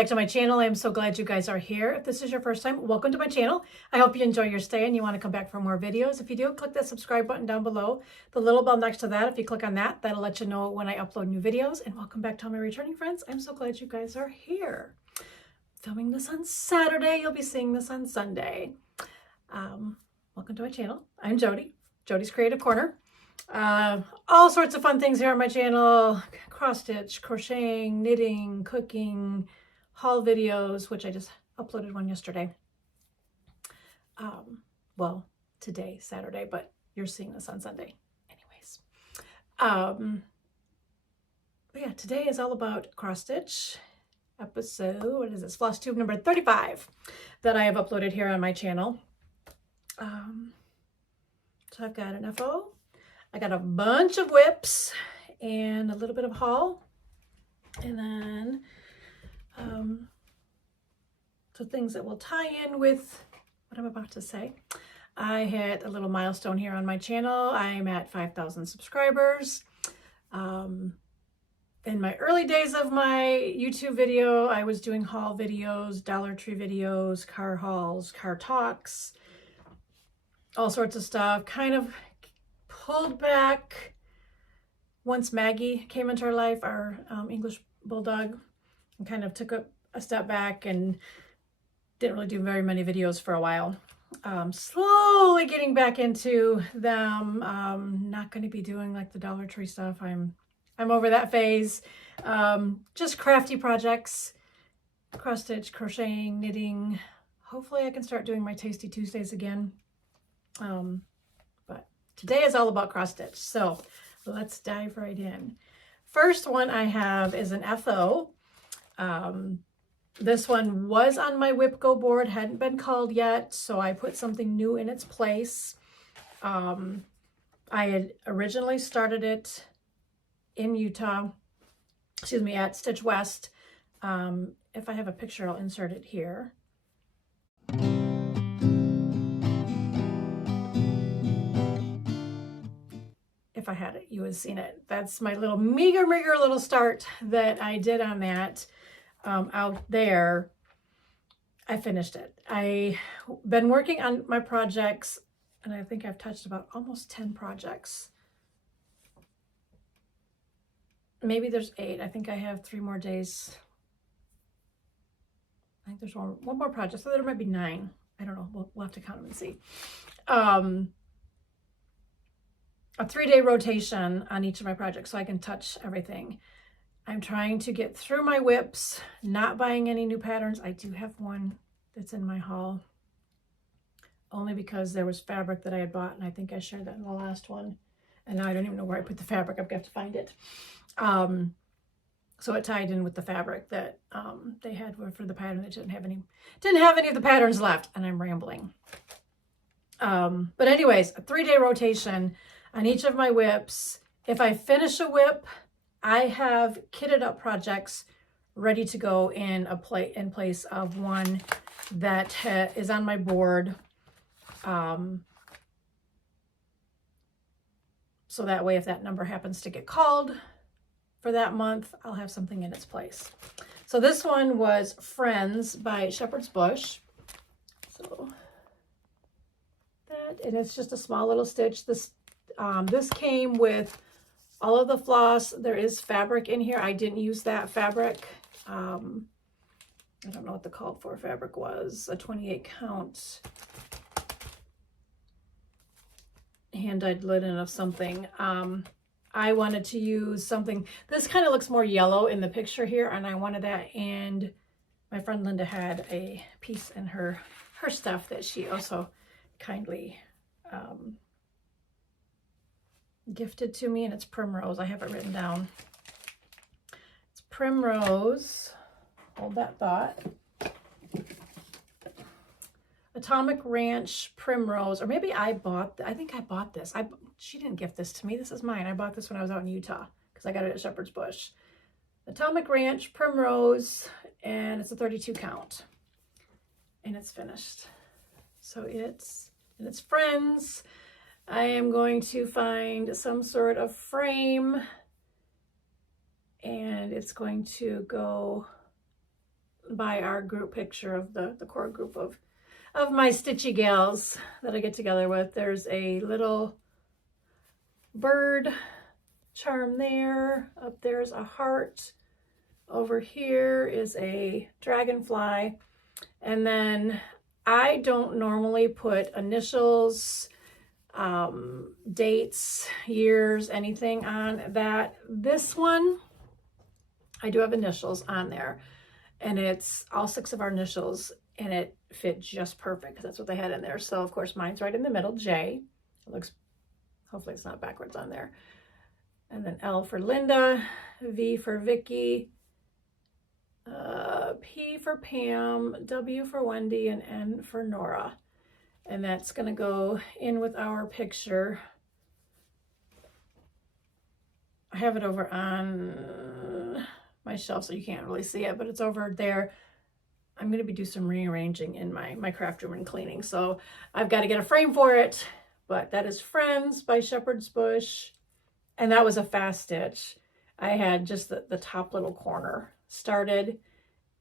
back to my channel. I am so glad you guys are here. If this is your first time, welcome to my channel. I hope you enjoy your stay and you want to come back for more videos. If you do, click that subscribe button down below. The little bell next to that, if you click on that, that'll let you know when I upload new videos. And welcome back to all my returning friends. I'm so glad you guys are here. Filming this on Saturday. You'll be seeing this on Sunday. Welcome to my channel. I'm Jodi, Jodi's Creative Corner. All sorts of fun things here on my channel. Cross stitch, crocheting, knitting, cooking, haul videos, which I just uploaded one yesterday. Well, today, Saturday, but you're seeing this on Sunday. Anyways. But yeah, today is all about cross stitch episode, what is this? Flosstube number 35 that I have uploaded here on my channel. So I've got an FO. I got a bunch of whips and a little bit of haul, and then so things that will tie in with what I'm about to say. I hit a little milestone here on my channel. I'm at 5,000 subscribers. In my early days of my YouTube video, I was doing haul videos, Dollar Tree videos, car hauls, car talks, all sorts of stuff. Kind of pulled back once Maggie came into our life, our English bulldog, and kind of took a step back and didn't really do very many videos for a while. Slowly getting back into them. Not going to be doing like the Dollar Tree stuff. I'm over that phase. Just crafty projects, cross stitch, crocheting, knitting. Hopefully I can start doing my Tasty Tuesdays again. But today is all about cross stitch. So let's dive right in. First one I have is an FO. This one was on my WIPGO board, hadn't been called yet, so I put something new in its place. I had originally started it in Utah, excuse me, at Stitch West. If I have a picture, I'll insert it here. If I had it, you would have seen it. That's my little meager little start that I did on that out there. I finished it. I've been working on my projects, and I think I've touched about almost 10 projects. Maybe there's 8. I think I have 3 more days. I think there's one more project, so there might be 9. I don't know. We'll have to count them and see. A 3-day rotation on each of my projects so I can touch everything. I'm trying to get through my whips, not buying any new patterns. I do have one that's in my haul, only because there was fabric that I had bought, and I think I shared that in the last one. And now I don't even know where I put the fabric. I've got to find it. So it tied in with the fabric that they had for the pattern that didn't have any of the patterns left, and I'm rambling. But anyways, a 3-day rotation on each of my whips. If I finish a whip, I have kitted up projects ready to go in place of one that is on my board. So that way, if that number happens to get called for that month, I'll have something in its place. So this one was Friends by Shepherd's Bush. So that, and it's just a small little stitch. This came with all of the floss. There is fabric in here. I didn't use that fabric. I don't know what the called for fabric was. A 28 count hand-dyed linen of something. I wanted to use something. This kind of looks more yellow in the picture here, and I wanted that. And my friend Linda had a piece in her stuff that she also kindly gifted to me, and it's Primrose. I have it written down. It's Primrose. Hold that thought. Atomic Ranch Primrose, or maybe I think I bought this. She didn't gift this to me. This is mine. I bought this when I was out in Utah because I got it at Shepherd's Bush. Atomic Ranch Primrose, and it's a 32 count, and it's finished. So it's Friends. I am going to find some sort of frame, and it's going to go by our group picture of the core group of my stitchy gals that I get together with. There's a little bird charm there. Up there's a heart. Over here is a dragonfly. And then I don't normally put initials, dates, years, anything on that. This one, I do have initials on there, and it's all 6 of our initials, and it fit just perfect because that's what they had in there. So of course mine's right in the middle, J. It looks, hopefully it's not backwards on there. And then L for Linda, V for Vicky, P for Pam, W for Wendy, and N for Nora. And that's going to go in with our picture. I have it over on my shelf so you can't really see it, but it's over there. I'm going to be doing some rearranging in my craft room and cleaning. So I've got to get a frame for it, but that is Friends by Shepherd's Bush. And that was a fast stitch. I had just the top little corner started,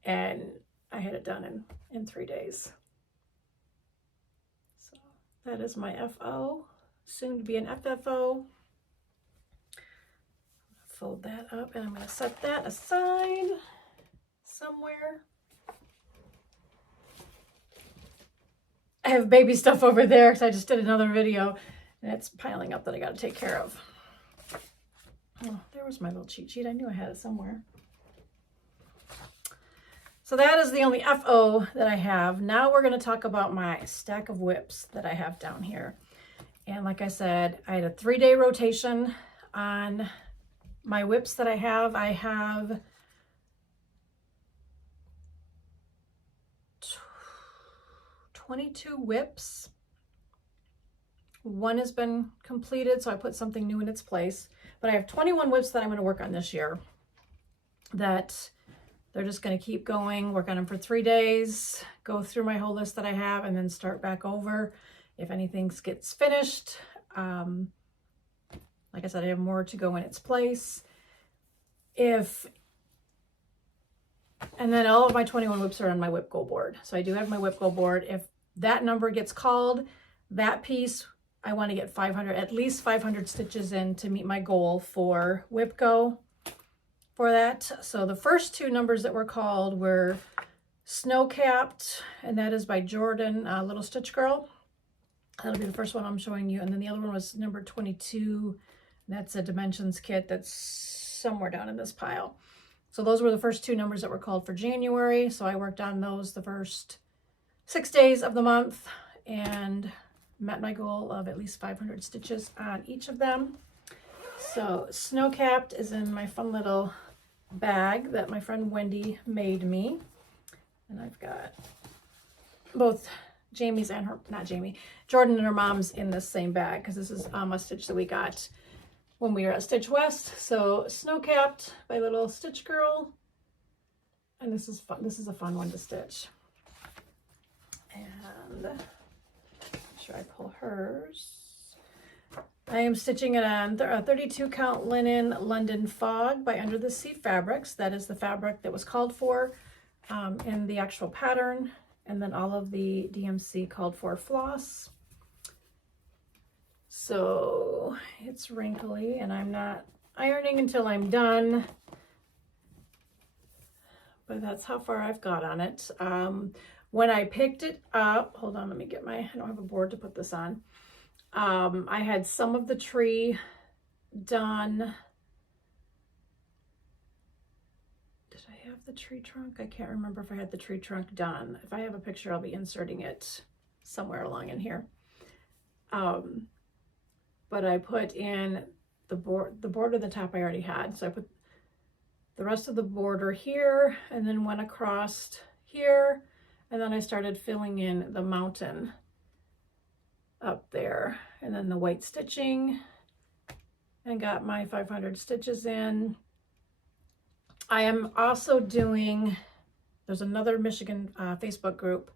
and I had it done in 3 days. So that is my FO, soon to be an FFO. Fold that up, and I'm going to set that aside somewhere. I have baby stuff over there because I just did another video, and it's piling up that I got to take care of. Oh, there was my little cheat sheet. I knew I had it somewhere. So that is the only FO that I have. Now we're going to talk about my stack of whips that I have down here. And like I said, I had a 3-day rotation on my whips that I have. I have 22 whips. One has been completed, so I put something new in its place. But I have 21 whips that I'm going to work on this year. That they're just going to keep going, work on them for 3 days, go through my whole list that I have, and then start back over if anything gets finished. Like I said, I have more to go in its place. And then all of my 21 whips are on my WIPGO board. So I do have my WIPGO board. If that number gets called, that piece, I want to get 500, at least 500 stitches in to meet my goal for WIPGO for that. So the first 2 numbers that were called were Snowcapped, and that is by Jordan, Little Stitch Girl. That'll be the first one I'm showing you. And then the other one was number 22. That's a dimensions kit that's somewhere down in this pile. So those were the first 2 numbers that were called for January. So I worked on those the first 6 days of the month and met my goal of at least 500 stitches on each of them. So Snowcapped is in my fun little bag that my friend Wendi made me. And I've got both Jamie's and her, not Jamie, Jordan and her mom's in this same bag because this is a stitch that we got when we were at Stitch West. So Snowcapped by Little Stitch Girl. And this is fun. This is a fun one to stitch. And make sure I pull hers. I am stitching it on 32 count linen London Fog by Under the Sea Fabrics. That is the fabric that was called for in the actual pattern. And then all of the DMC called for floss. So it's wrinkly and I'm not ironing until I'm done. But that's how far I've got on it. When I picked it up, hold on, let me get I don't have a board to put this on. I had some of the tree done. Did I have the tree trunk? I can't remember if I had the tree trunk done. If I have a picture, I'll be inserting it somewhere along in here. But I put in the border the top I already had. So I put the rest of the border here and then went across here. And then I started filling in the mountain up there and then the white stitching and got my 500 stitches in. I am also doing, there's another Michigan Facebook group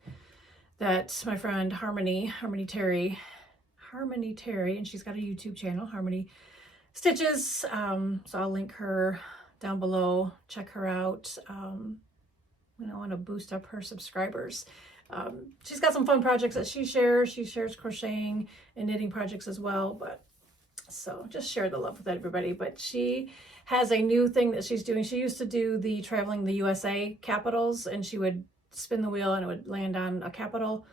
that my friend Harmony Terry, and she's got a YouTube channel, Harmony Stitches. So I'll link her down below. Check her out. You know, I want to boost up her subscribers. She's got some fun projects that she shares. She shares crocheting and knitting projects as well, but so just share the love with everybody. But she has a new thing that she's doing. She used to do the traveling the USA capitals, and she would spin the wheel and it would land on a capital,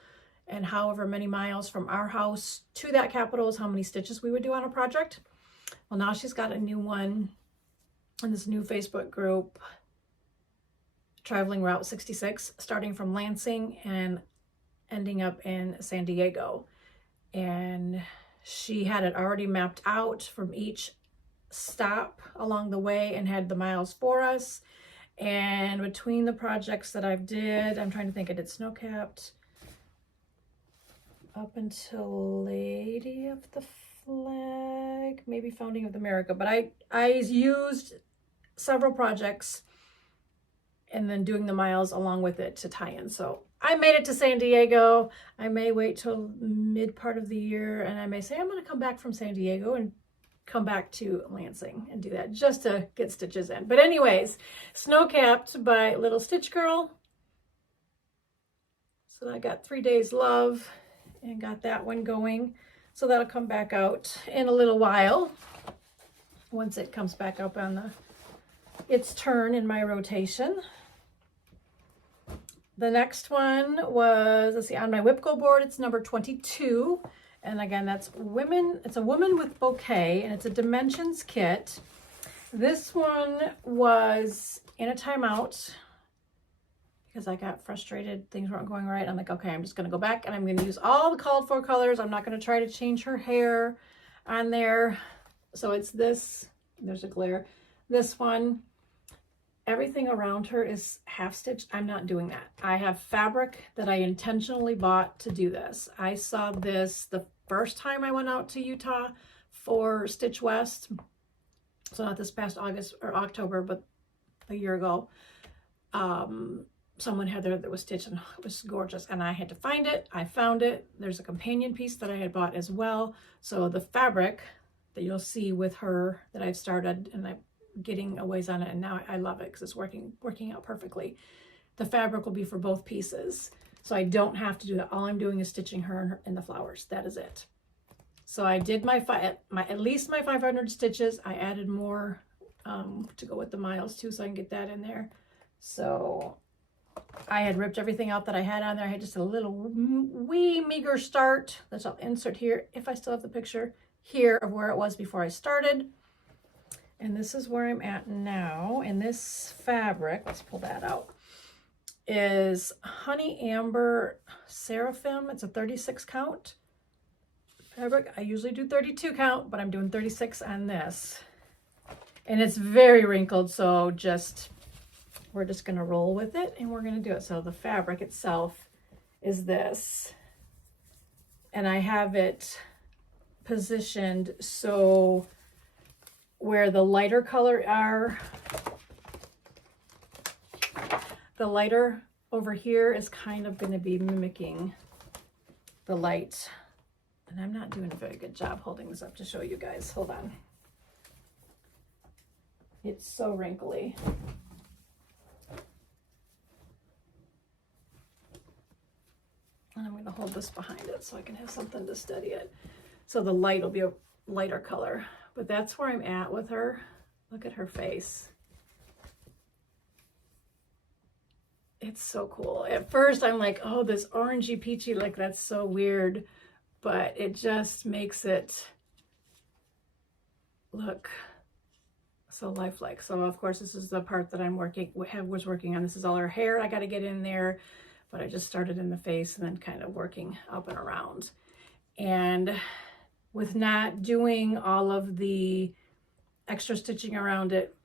and however many miles from our house to that capital is how many stitches we would do on a project. Well, now she's got a new one in this new Facebook group, Traveling Route 66, starting from Lansing and ending up in San Diego. And she had it already mapped out from each stop along the way and had the miles for us. And between the projects that I've did, I'm trying to think, I did Snowcapped up until Lady of the Flag, maybe Founding of America, but I used several projects and then doing the miles along with it to tie in. So I made it to San Diego. I may wait till mid part of the year, and I may say I'm going to come back from San Diego and come back to Lansing and do that just to get stitches in. But anyways, Snowcapped by Little Stitch Girl. So I got 3 Days Love and got that one going. So that'll come back out in a little while once it comes back up on its turn in my rotation. The next one was, let's see, on my WIPGO board, it's number 22. And again, that's women. It's a woman with bouquet, and it's a dimensions kit. This one was in a timeout because I got frustrated. Things weren't going right. I'm like, okay, I'm just going to go back and I'm going to use all the called for colors. I'm not going to try to change her hair on there. So it's this, there's a glare. This one, everything around her is half stitched. I'm not doing that. I have fabric that I intentionally bought to do this. I saw this the first time I went out to Utah for Stitch West. So not this past August or October, but a year ago. Someone had there that was stitched and it was gorgeous, and I had to find it. I found it. There's a companion piece that I had bought as well. So the fabric that you'll see with her that I've started, and I'm getting a ways on it, and now I love it because it's working out perfectly. The fabric will be for both pieces, so I don't have to do that. All I'm doing is stitching her in the flowers. That is it. So I did my at least my 500 stitches. I added more to go with the miles too, so I can get that in there. So I had ripped everything out that I had on there. I had just a little wee meager start that I'll insert here if I still have the picture here of where it was before I started. And this is where I'm at now. And this fabric, let's pull that out, is Honey Amber Seraphim. It's a 36 count fabric. I usually do 32 count, but I'm doing 36 on this. And it's very wrinkled, so we're just gonna roll with it and we're gonna do it. So the fabric itself is this. And I have it positioned so where the lighter color are, the lighter over here is kind of going to be mimicking the light. And I'm not doing a very good job holding this up to show you guys. Hold on. It's so wrinkly. And I'm going to hold this behind it so I can have something to steady it. So the light will be a lighter color. But that's where I'm at with her. Look at her face. It's so cool. At first I'm like, oh, this orangey peachy, like that's so weird. But it just makes it look so lifelike. So of course this is the part that was working on. This is all her hair I got to get in there. But I just started in the face and then kind of working up and around. And with not doing all of the extra stitching around it,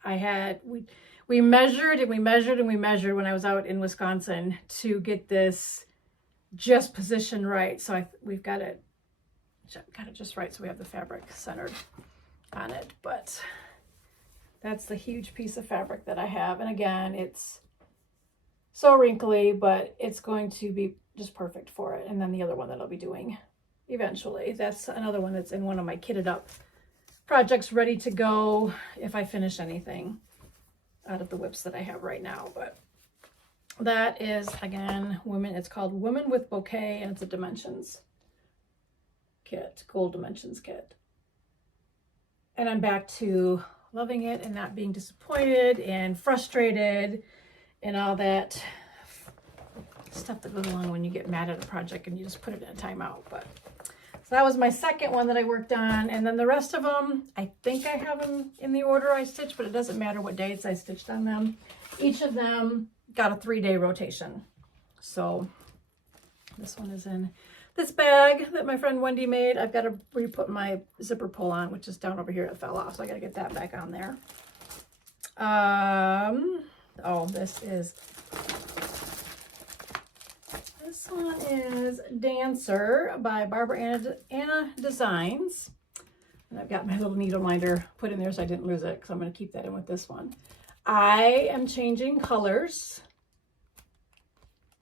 we measured and we measured and we measured when I was out in Wisconsin to get this just positioned right. So we've got it just right, so we have the fabric centered on it. But that's the huge piece of fabric that I have. And again, it's so wrinkly, but it's going to be just perfect for it. And then the other one that I'll be doing eventually, that's another one that's in one of my kitted up projects ready to go if I finish anything out of the whips that I have right now. But that is, again, it's called Women with Bouquet, and it's a dimensions kit, gold dimensions kit. And I'm back to loving it and not being disappointed and frustrated and all that stuff that goes along when you get mad at a project and you just put it in a timeout. But so that was my second one that I worked on. And then the rest of them, I think I have them in the order I stitched, but it doesn't matter what dates I stitched on them. Each of them got a 3-day rotation. So this one is in this bag that my friend Wendi made. I've got to re-put my zipper pull on, which is down over here. It fell off, so I got to get that back on there. Oh, this one is Dancer by Barbara Anna Designs. And I've got my little needle minder put in there so I didn't lose it, because I'm going to keep that in with this one. I am changing colors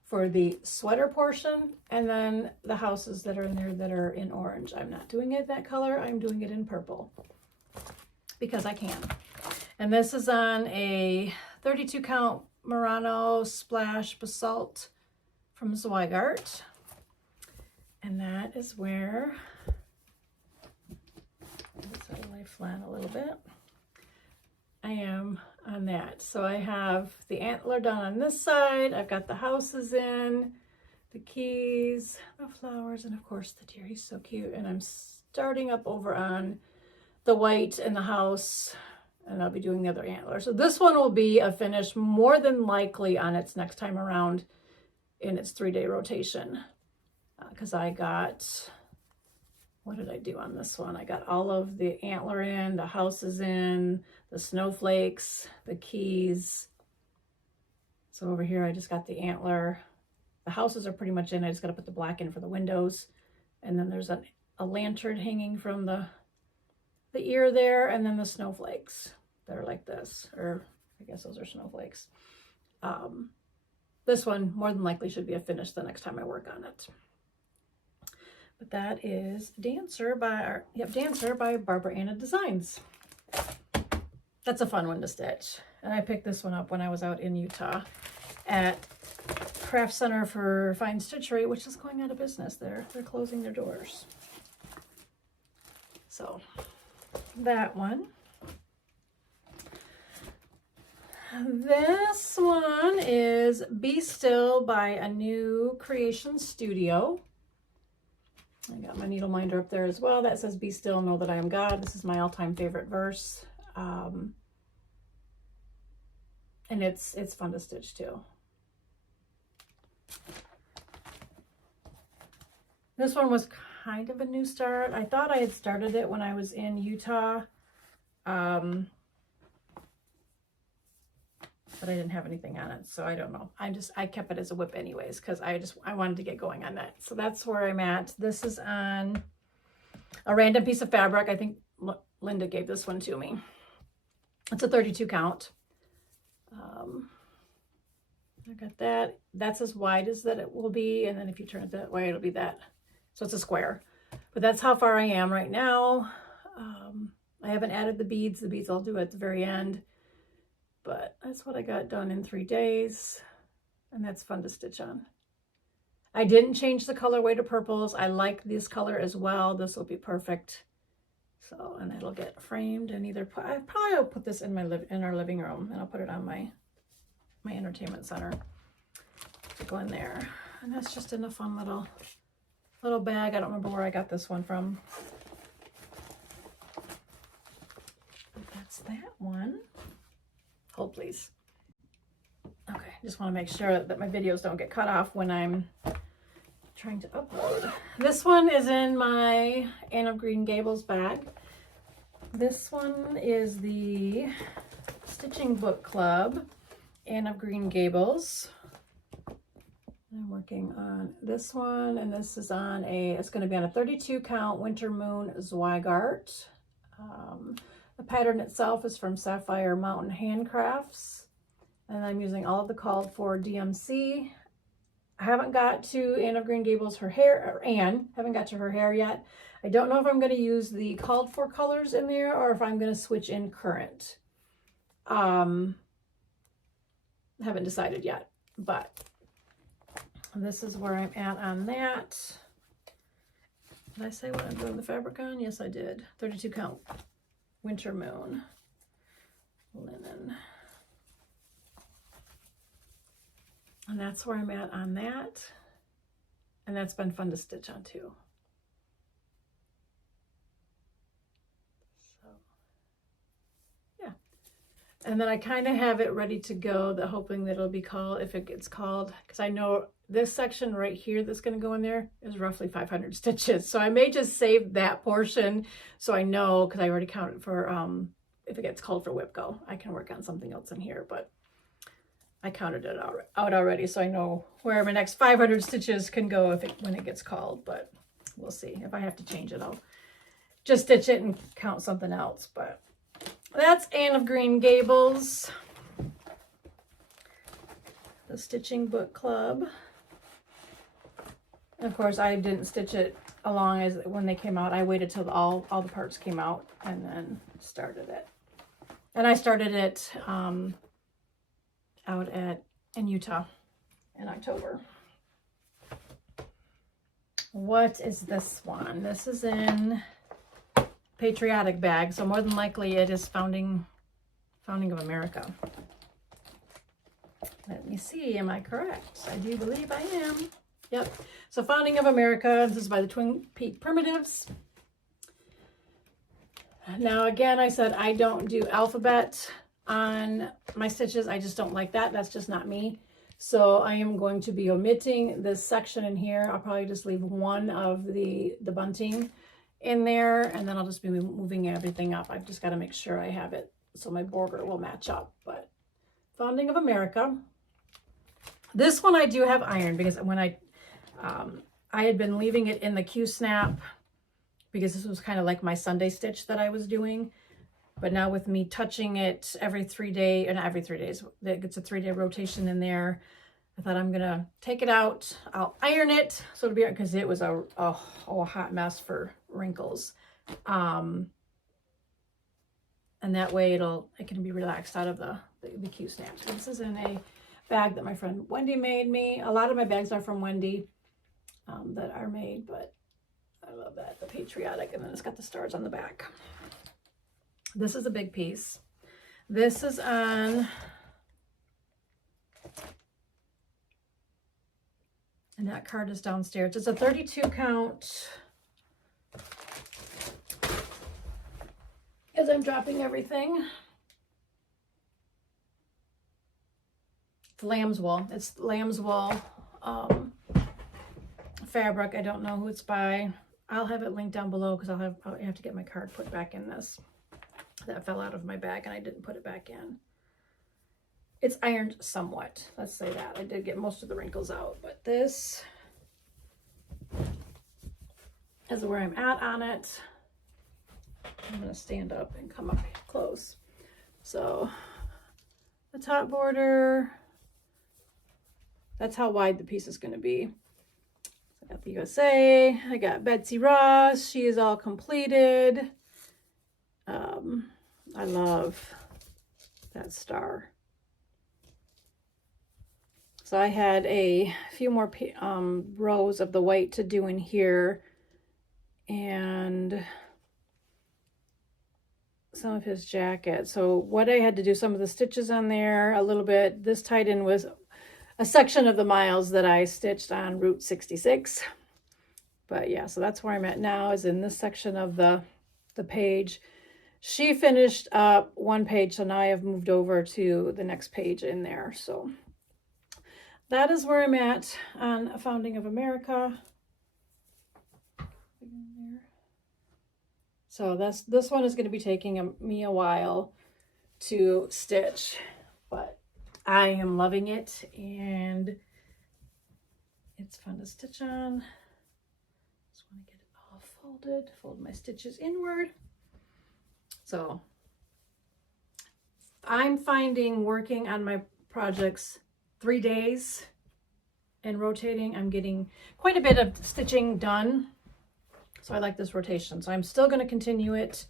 for the sweater portion, and then the houses that are in there that are in orange. I'm not doing it that color. I'm doing it in purple because I can. And this is on a 32 count Murano Splash Basalt from Zweigart. And that is where, let's lay flat a little bit. I am on that. So I have the antler done on this side. I've got the houses in, the keys, the flowers, and of course the deer. He's so cute. And I'm starting up over on the white and the house, and I'll be doing the other antler. So this one will be a finish more than likely on its next time around in its 3-day rotation. Because I got, what did I do on this one? I got all of the antler in, the houses in, the snowflakes, the keys. So over here, I just got the antler. The houses are pretty much in. I just got to put the black in for the windows. And then there's a lantern hanging from the ear there, and then the snowflakes that are like this, or I guess those are snowflakes. This one more than likely should be a finish the next time I work on it. But that is Dancer by Barbara Anna Designs. That's a fun one to stitch. And I picked this one up when I was out in Utah at Craft Center for Fine Stitchery, which is going out of business. They're closing their doors. So that one. This one is Be Still by A New Creation Studio. I got my needle minder up there as well. That says, "Be still, know that I am God." This is my all-time favorite verse. And it's fun to stitch too. This one was kind of a new start. I thought I had started it when I was in Utah. But I didn't have anything on it, so I don't know. I kept it as a whip anyways, because I wanted to get going on that. So that's where I'm at. This is on a random piece of fabric. I think Linda gave this one to me. It's a 32 count. I got that. That's as wide as that it will be, and then if you turn it that way, it'll be that. So it's a square. But that's how far I am right now. I haven't added the beads. The beads I'll do at the very end. But that's what I got done in 3 days, and that's fun to stitch on. I didn't change the colorway to purples. I like this color as well. This will be perfect. So, and it'll get framed and either put, I probably will put this in our living room, and I'll put it on my entertainment center to go in there. And that's just in a fun little bag. I don't remember where I got this one from. But that's that one. Hold, please. Okay, just want to make sure that my videos don't get cut off when I'm trying to upload. This one is in my Anne of Green Gables bag. This one is the Stitching Book Club, Anne of Green Gables. I'm working on this one, and this is on it's going to be on a 32 count Winter Moon Zweigart. The pattern itself is from Sapphire Mountain Handcrafts, and I'm using all of the called for DMC. I haven't got to Anne of Green Gables, haven't got to her hair yet. I don't know if I'm going to use the called for colors in there or if I'm going to switch in current. I haven't decided yet. but this is where I'm at on that. Did I say what I'm doing the fabric on? Yes, I did. 32 count Winter Moon linen. And that's where I'm at on that. And that's been fun to stitch on too. So, yeah. And then I kind of have it ready to go, hoping that it'll be called, if it gets called, because I know this section right here that's going to go in there is roughly 500 stitches. So I may just save that portion so I know, because I already counted for, if it gets called for WIPGO, I can work on something else in here, but I counted it out already, so I know where my next 500 stitches can go when it gets called, but we'll see. If I have to change it, I'll just stitch it and count something else. But that's Anne of Green Gables, the Stitching Book Club. And of course, I didn't stitch it along as when they came out. I waited till all the parts came out and then started it. And I started it out in Utah in October. What is this one? This is in patriotic bag, so more than likely it is founding of America. Let me see, am I correct? I do believe I am. Yep. So Founding of America, this is by the Twinpeak Primitives. Now again, I said I don't do alphabet on my stitches. I just don't like that. That's just not me. So I am going to be omitting this section in here. I'll probably just leave one of the bunting in there, and then I'll just be moving everything up. I've just got to make sure I have it so my border will match up. But Founding of America. This one I do have iron, because when I had been leaving it in the Q-snap because this was kind of like my Sunday stitch that I was doing. But now with me touching it every 3 days, and every 3 days, it gets a 3-day rotation in there. I thought I'm gonna take it out. I'll iron it so it'll be, because it was a hot mess for wrinkles. And that way it can be relaxed out of the Q-snap. So this is in a bag that my friend Wendi made me. A lot of my bags are from Wendi that are made, but I love that, the patriotic, and then it's got the stars on the back. This is a big piece. This is on, and that card is downstairs. It's a 32 count. As I'm dropping everything. It's lamb's wool. It's lamb's wool fabric. I don't know who it's by. I'll have it linked down below because I have to get my card put back in this. That fell out of my bag and I didn't put it back in. It's ironed somewhat. Let's say that. I did get most of the wrinkles out, but this is where I'm at on it. I'm going to stand up and come up close. So the top border, that's how wide the piece is going to be. I got the USA, I got Betsy Ross, she is all completed. I love that star. So I had a few more rows of the white to do in here, and some of his jacket. So what I had to do, some of the stitches on there a little bit. This tied in with a section of the miles that I stitched on Route 66. But yeah, so that's where I'm at now, is in this section of the page. She finished up one page, so now I have moved over to the next page in there. So that is where I'm at on Founding of America. So this one is going to be taking me a while to stitch, but I am loving it and it's fun to stitch on. Just want to get it all folded, fold my stitches inward. So I'm finding working on my projects 3 days and rotating, I'm getting quite a bit of stitching done. So I like this rotation. So I'm still going to continue it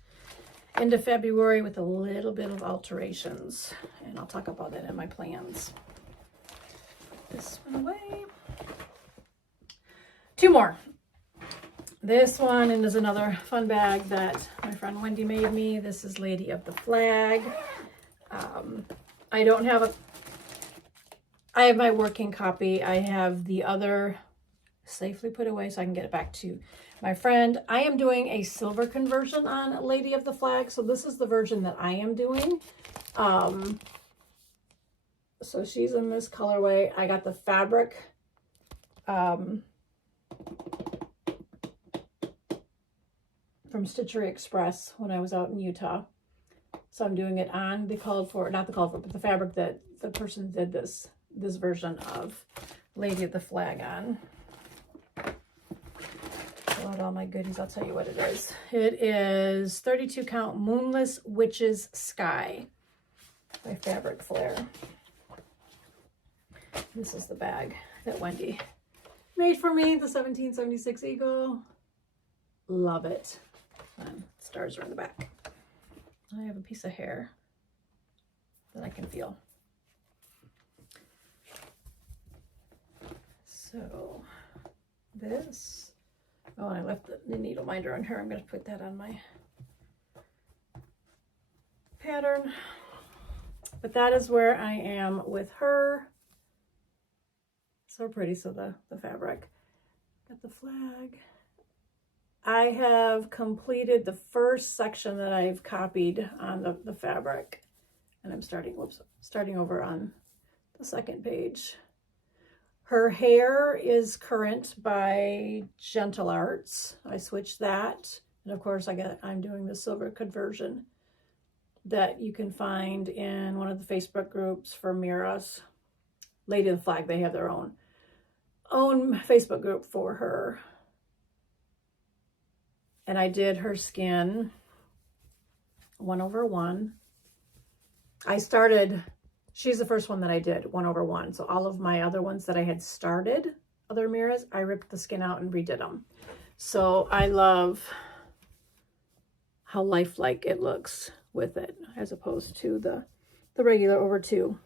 into February with a little bit of alterations. And I'll talk about that in my plans. this one away. Two more. This one, and is another fun bag that my friend Wendi made me. This is Lady of the Flag. I don't have a, I have my working copy. I have the other safely put away so I can get it back to my friend. I am doing a silver conversion on Lady of the Flag. So this is the version that I am doing. So she's in this colorway. I got the fabric from Stitchery Express when I was out in Utah. So I'm doing it on the called for, not the called for, but the fabric that the person did this version of Lady of the Flag on. Pull out all my goodies, I'll tell you what it is. It is 32 count Moonless Witch's Sky by Fabric Flare. This is the bag that Wendi made for me, the 1776 Eagle. Love it. And stars are in the back. I have a piece of hair that I can feel. So this, oh, and I left the needle minder on her. I'm going to put that on my pattern. But that is where I am with her. So pretty. So the fabric. Got the flag. I have completed the first section that I've copied on the fabric. And I'm starting over on the second page. Her hair is Current by Gentle Arts. I switched that. And of course I'm doing the silver conversion that you can find in one of the Facebook groups for Mira's Lady of the Flag. They have their own Facebook group for her. And I did her skin 1/1. She's the first one that I did 1/1. So all of my other ones that I had started, other Mira's, I ripped the skin out and redid them. So I love how lifelike it looks with it as opposed to the regular over 2.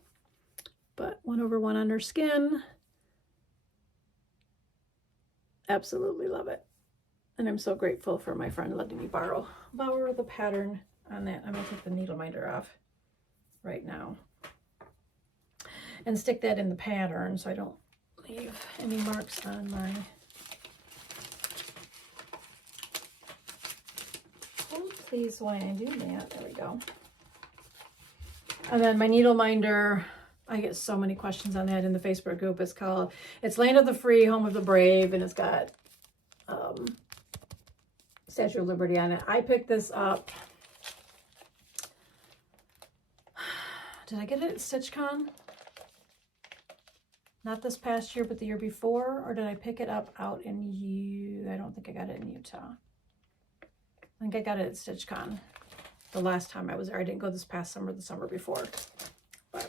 But 1/1 on her skin. Absolutely love it. And I'm so grateful for my friend letting me borrow the pattern on that. I'm going to take the needle minder off right now and stick that in the pattern so I don't leave any marks on my, oh, please, why I do that. There we go. And then my needle minder, I get so many questions on that in the Facebook group. It's Land of the Free, Home of the Brave, and it's got Statue of Liberty on it. I picked this up. Did I get it at StitchCon? Not this past year, but the year before? Or did I pick it up out in I don't think I got it in Utah. I think I got it at StitchCon the last time I was there. I didn't go this past summer, the summer before. But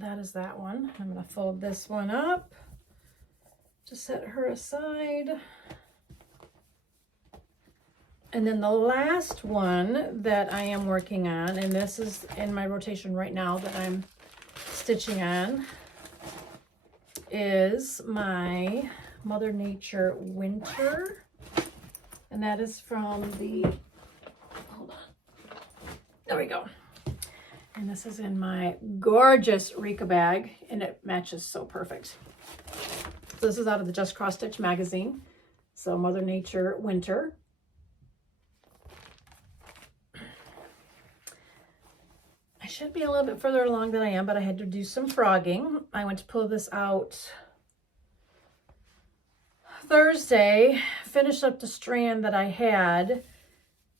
that is that one. I'm going to fold this one up to set her aside. And then the last one that I am working on, and this is in my rotation right now that I'm stitching on, is my Mother Nature Winter. And that is from the, hold on, there we go. And this is in my gorgeous Rika bag, and it matches so perfect. So this is out of the Just Cross Stitch magazine. So Mother Nature Winter. I should be a little bit further along than I am, but I had to do some frogging. I went to pull this out Thursday, finished up the strand that I had,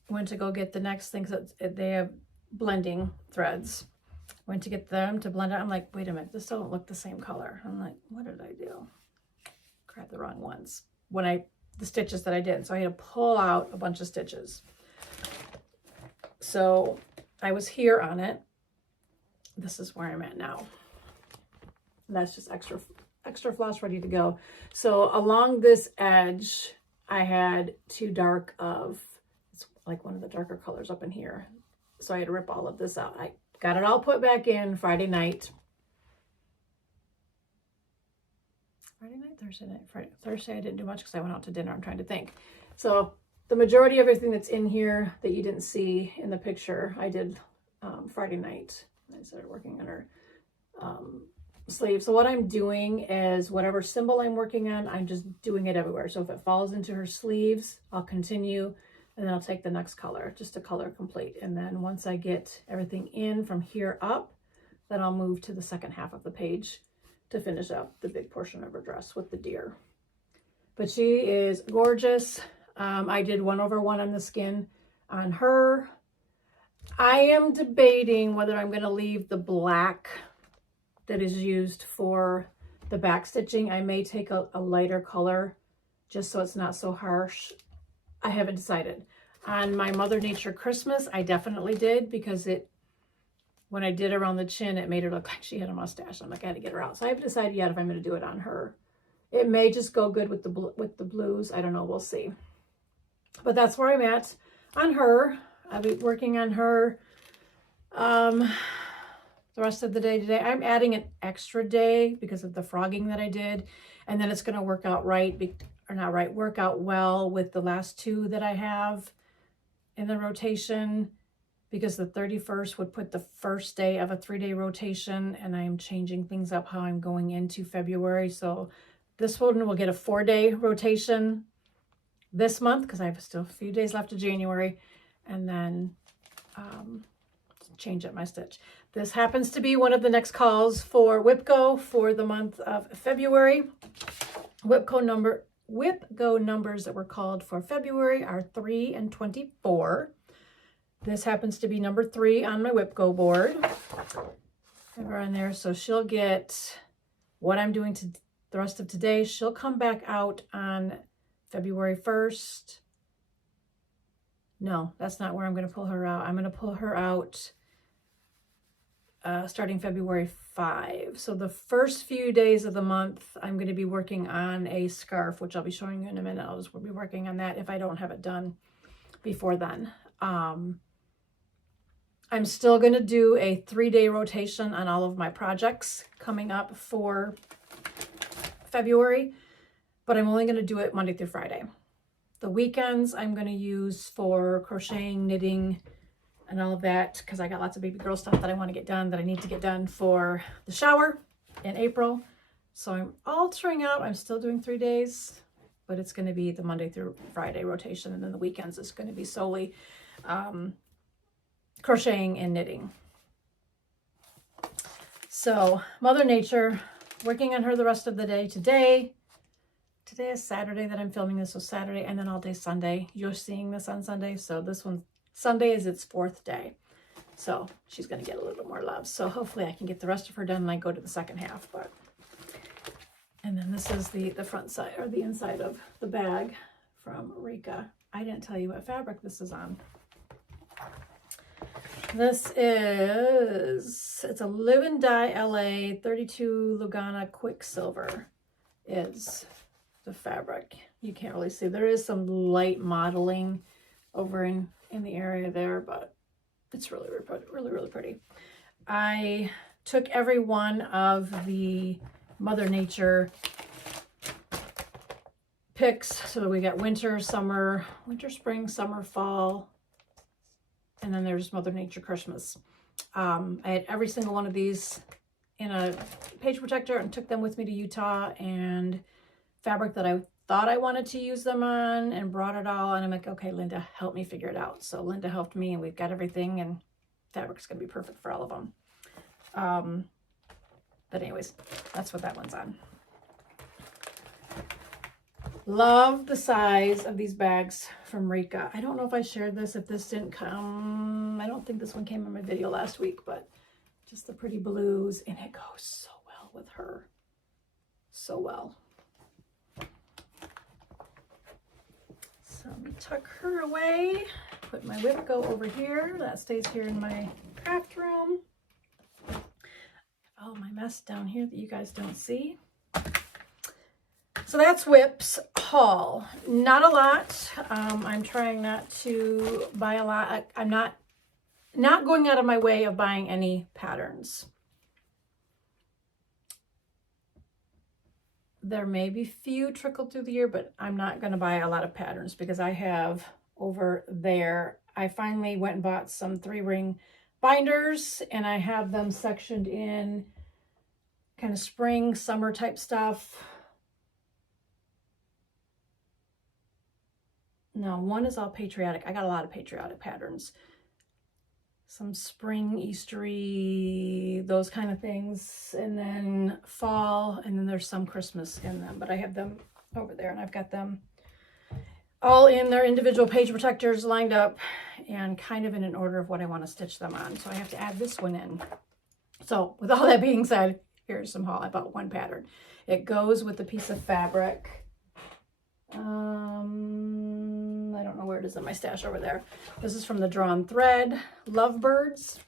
went to go get the next thing, because they have blending threads. Went to get them to blend it. I'm like, wait a minute, this don't look the same color. I'm like, what did I do? Grabbed the wrong ones the stitches that I did. So I had to pull out a bunch of stitches. So I was here on it. This is where I'm at now. And that's just extra floss ready to go. So along this edge, I had too dark of, it's like one of the darker colors up in here. So I had to rip all of this out. I got it all put back in Friday night. Friday night, Thursday night, Thursday I didn't do much because I went out to dinner. I'm trying to think. So the majority of everything that's in here that you didn't see in the picture, I did Friday night. I started working on her sleeve. So what I'm doing is whatever symbol I'm working on, I'm just doing it everywhere. So if it falls into her sleeves, I'll continue, and then I'll take the next color, just a color complete. And then once I get everything in from here up, then I'll move to the second half of the page to finish up the big portion of her dress with the deer. But she is gorgeous. I did 1/1 on the skin on her. I am debating whether I'm going to leave the black that is used for the back stitching. I may take a lighter color just so it's not so harsh. I haven't decided. On my Mother Nature Christmas, I definitely did, because when I did around the chin, it made her look like she had a mustache. I'm like, I had to get her out. So I haven't decided yet if I'm going to do it on her. It may just go good with the blues. I don't know. We'll see. But that's where I'm at on her. I'll be working on her the rest of the day today. I'm adding an extra day because of the frogging that I did. And then it's going to work out work out well with the last two that I have in the rotation, because the 31st would put the first day of a 3-day rotation, and I'm changing things up how I'm going into February. So this one will get a 4-day rotation this month because I have still a few days left of January, and then change up my stitch. This happens to be one of the next calls for WIPGO for the month of February. WIPGO numbers that were called for February are 3 and 24. This happens to be number 3 on my WIPGO board. Over on there, so she'll get what I'm doing to the rest of today. She'll come back out on February 1st. No, that's not where I'm going to pull her out. I'm going to pull her out starting February 5. So the first few days of the month, I'm going to be working on a scarf, which I'll be showing you in a minute. I'll just be working on that if I don't have it done before then. I'm still going to do a 3-day rotation on all of my projects coming up for February, but I'm only going to do it Monday through Friday. The weekends I'm going to use for crocheting, knitting, and all of that, because I got lots of baby girl stuff that I want to get done, that I need to get done for the shower in April. So I'm altering out. I'm still doing 3 days, but it's going to be the Monday through Friday rotation, and then the weekends is going to be solely crocheting and knitting. So Mother Nature, working on her the rest of the day today. Today is Saturday that I'm filming this, so Saturday and then all day Sunday. You're seeing this on Sunday, so this one, Sunday is its 4th day. So she's going to get a little bit more love. So hopefully I can get the rest of her done and I go to the second half. And then this is the front side, or the inside of the bag from Rika. I didn't tell you what fabric this is on. This is, it's a Live and Die LA 32 Lugana Quicksilver is the fabric. You can't really see. There is some light modeling over in the area there, but it's really, really pretty. I took every one of the Mother Nature picks. So we got winter, summer, spring, summer, fall, and then there's Mother Nature Christmas. I had every single one of these in a page protector and took them with me to Utah, and fabric that I thought I wanted to use them on, and brought it all. And I'm like, okay, Linda, help me figure it out. So Linda helped me, and we've got everything, and fabric's going to be perfect for all of them. But anyways, that's what that one's on. Love the size of these bags from Rika. I don't know if I shared this, if this didn't come. I don't think this one came in my video last week, but just the pretty blues, and it goes so well with her. So well. So let me tuck her away. Put my WIPGO over here. That stays here in my craft room. All my mess down here that you guys don't see. So that's WIP's haul. Not a lot. I'm trying not to buy a lot. I'm not going out of my way of buying any patterns. There may be few trickled through the year, but I'm not going to buy a lot of patterns because I have over there, I finally went and bought some 3-ring binders, and I have them sectioned in kind of spring, summer type stuff. No, one is all patriotic. I got a lot of patriotic patterns. Some spring, Eastery, those kind of things. And then fall, and then there's some Christmas in them. But I have them over there, and I've got them all in their individual page protectors lined up and kind of in an order of what I want to stitch them on. So I have to add this one in. So with all that being said, here's some haul. I bought one pattern. It goes with a piece of fabric. I don't know where it is in my stash over there. This is from the Drawn Thread Lovebirds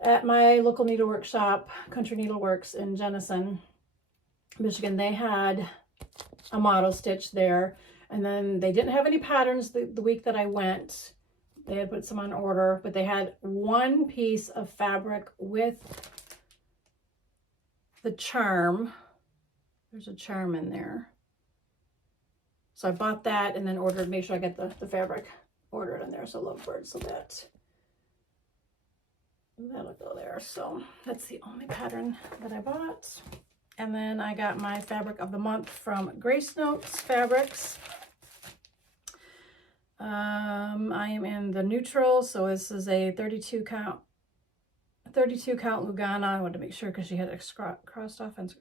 at my local needlework shop, Country Needleworks in Jenison, Michigan. They had a model stitch there, and then they didn't have any patterns the week that I went. They had put some on order, but they had one piece of fabric with the charm. There's a charm in there. So I bought that and then ordered, make sure I get the fabric ordered in there. So Lovebird, so that'll go there. So that's the only pattern that I bought. And then I got my fabric of the month from Grace Notes Fabrics. I am in the neutral, so this is a 32 count Lugana. I wanted to make sure because she had it crossed off. And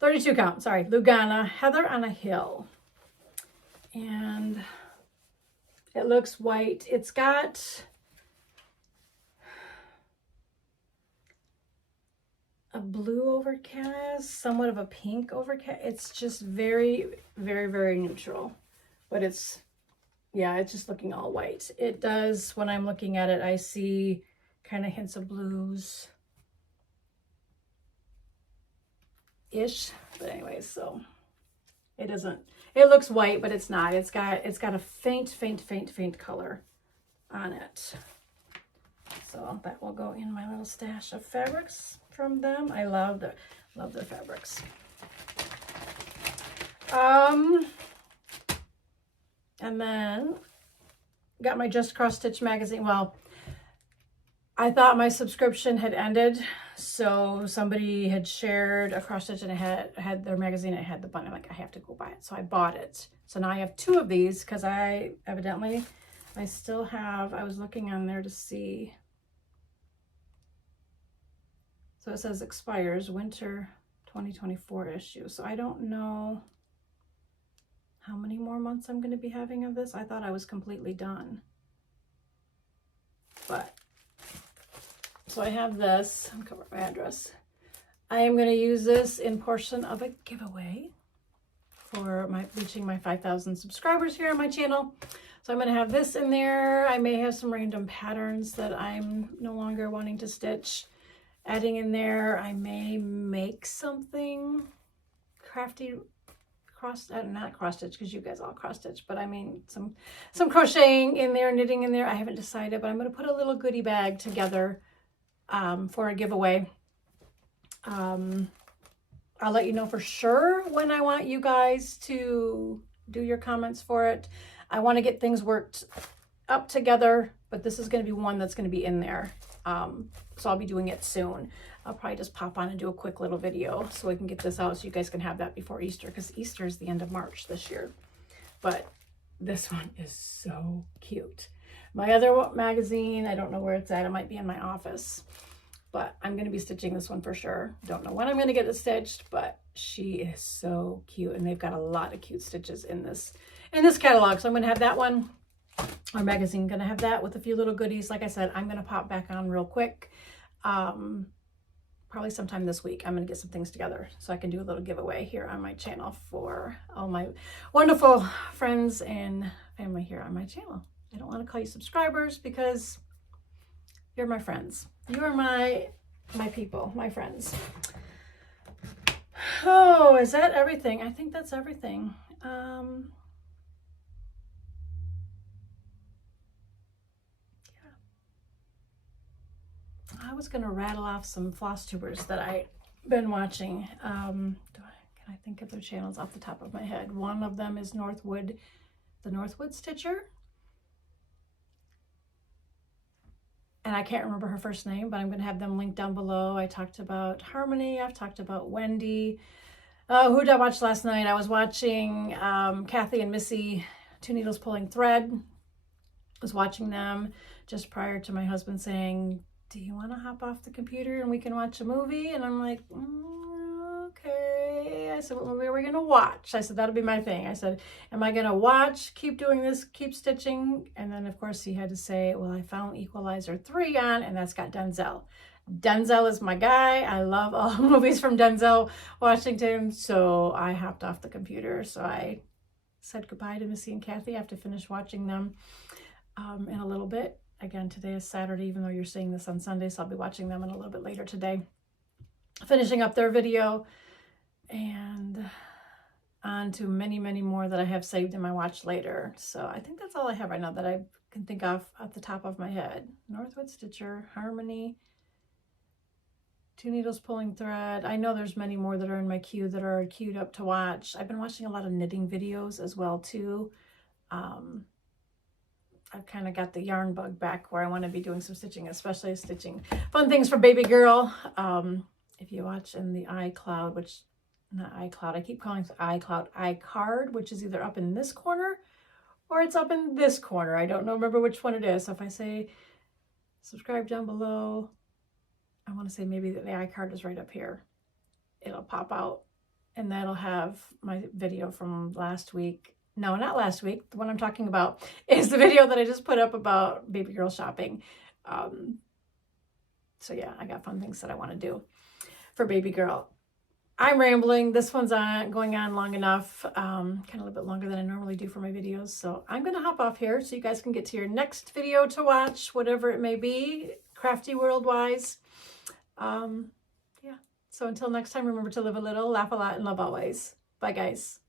32 count, sorry, Lugana, Heather on a Hill. And it looks white. It's got a blue overcast, somewhat of a pink overcast. It's just very, very, very neutral. But it's, yeah, it's just looking all white. It does, when I'm looking at it, I see kind of hints of blues-ish. But anyways, so it doesn't, it looks white, but it's not. It's got a faint color on it. So that will go in my little stash of fabrics from them. I love their fabrics. And then got my Just Cross Stitch magazine. Well, I thought my subscription had ended, so somebody had shared a cross stitch and it had their magazine. It had the button. I'm like, I have to go buy it, so I bought it. So now I have 2 of these because I still have. I was looking on there to see. So it says expires winter 2024 issue. So I don't know how many more months I'm going to be having of this. I thought I was completely done, but. So I have this, I'm covering my address. I am going to use this in portion of a giveaway for reaching my 5,000 subscribers here on my channel. So I'm going to have this in there. I may have some random patterns that I'm no longer wanting to stitch, adding in there. I may make something crafty, not cross stitch because you guys all cross stitch, but I mean some crocheting in there, knitting in there. I haven't decided, but I'm going to put a little goodie bag together for a giveaway. I'll let you know for sure when I want you guys to do your comments for it. I want to get things worked up together, but this is going to be one that's going to be in there. So I'll be doing it soon. I'll probably just pop on and do a quick little video so I can get this out so you guys can have that before Easter, because Easter is the end of March this year. But this one is so cute. My other magazine, I don't know where it's at. It might be in my office, but I'm going to be stitching this one for sure. Don't know when I'm going to get it stitched, but she is so cute, and they've got a lot of cute stitches in this catalog. So I'm going to have that one. Our magazine, going to have that with a few little goodies. Like I said, I'm going to pop back on real quick. Probably sometime this week. I'm going to get some things together so I can do a little giveaway here on my channel for all my wonderful friends and family here on my channel. I don't want to call you subscribers because you're my friends. You are my people, my friends. Oh, is that everything? I think that's everything. Yeah. I was going to rattle off some Flosstubers that I've been watching. Can Can I think of their channels off the top of my head? One of them is Northwood, the Northwood Stitcher. And I can't remember her first name, but I'm going to have them linked down below. I talked about Harmony. I've talked about Wendi. Who did I watch last night? I was watching Kathy and Missy, Two Needles Pulling Thread. I was watching them just prior to my husband saying, do you want to hop off the computer and we can watch a movie? And I'm like, okay. I said, what movie are we going to watch? I said, that'll be my thing. I said, am I going to watch, keep doing this, keep stitching? And then, of course, he had to say, well, I found Equalizer 3 on, and that's got Denzel. Denzel is my guy. I love all movies from Denzel Washington. So I hopped off the computer. So I said goodbye to Missy and Kathy. I have to finish watching them in a little bit. Again, today is Saturday, even though you're seeing this on Sunday, so I'll be watching them in a little bit later today. Finishing up their video, and on to many, many more that I have saved in my watch later. So I think that's all I have right now that I can think of at the top of my head. Northwood Stitcher, Harmony, Two Needles Pulling Thread. I know there's many more that are in my queue that are queued up to watch. I've been watching a lot of knitting videos as well too. I've kind of got the yarn bug back where I want to be doing some stitching, especially stitching fun things for baby girl. If you watch in the iCloud, which, not iCloud, I keep calling it iCloud, iCard, which is either up in this corner or it's up in this corner. I don't remember which one it is. So if I say subscribe down below, I want to say maybe the iCard is right up here. It'll pop out and that'll have my video from last week. No, not last week. The one I'm talking about is the video that I just put up about baby girl shopping. So yeah, I got fun things that I want to do for baby girl. I'm rambling. This one's going on long enough, kind of a little bit longer than I normally do for my videos. So I'm going to hop off here so you guys can get to your next video to watch, whatever it may be, crafty world wise. Yeah. So until next time, remember to live a little, laugh a lot, and love always. Bye, guys.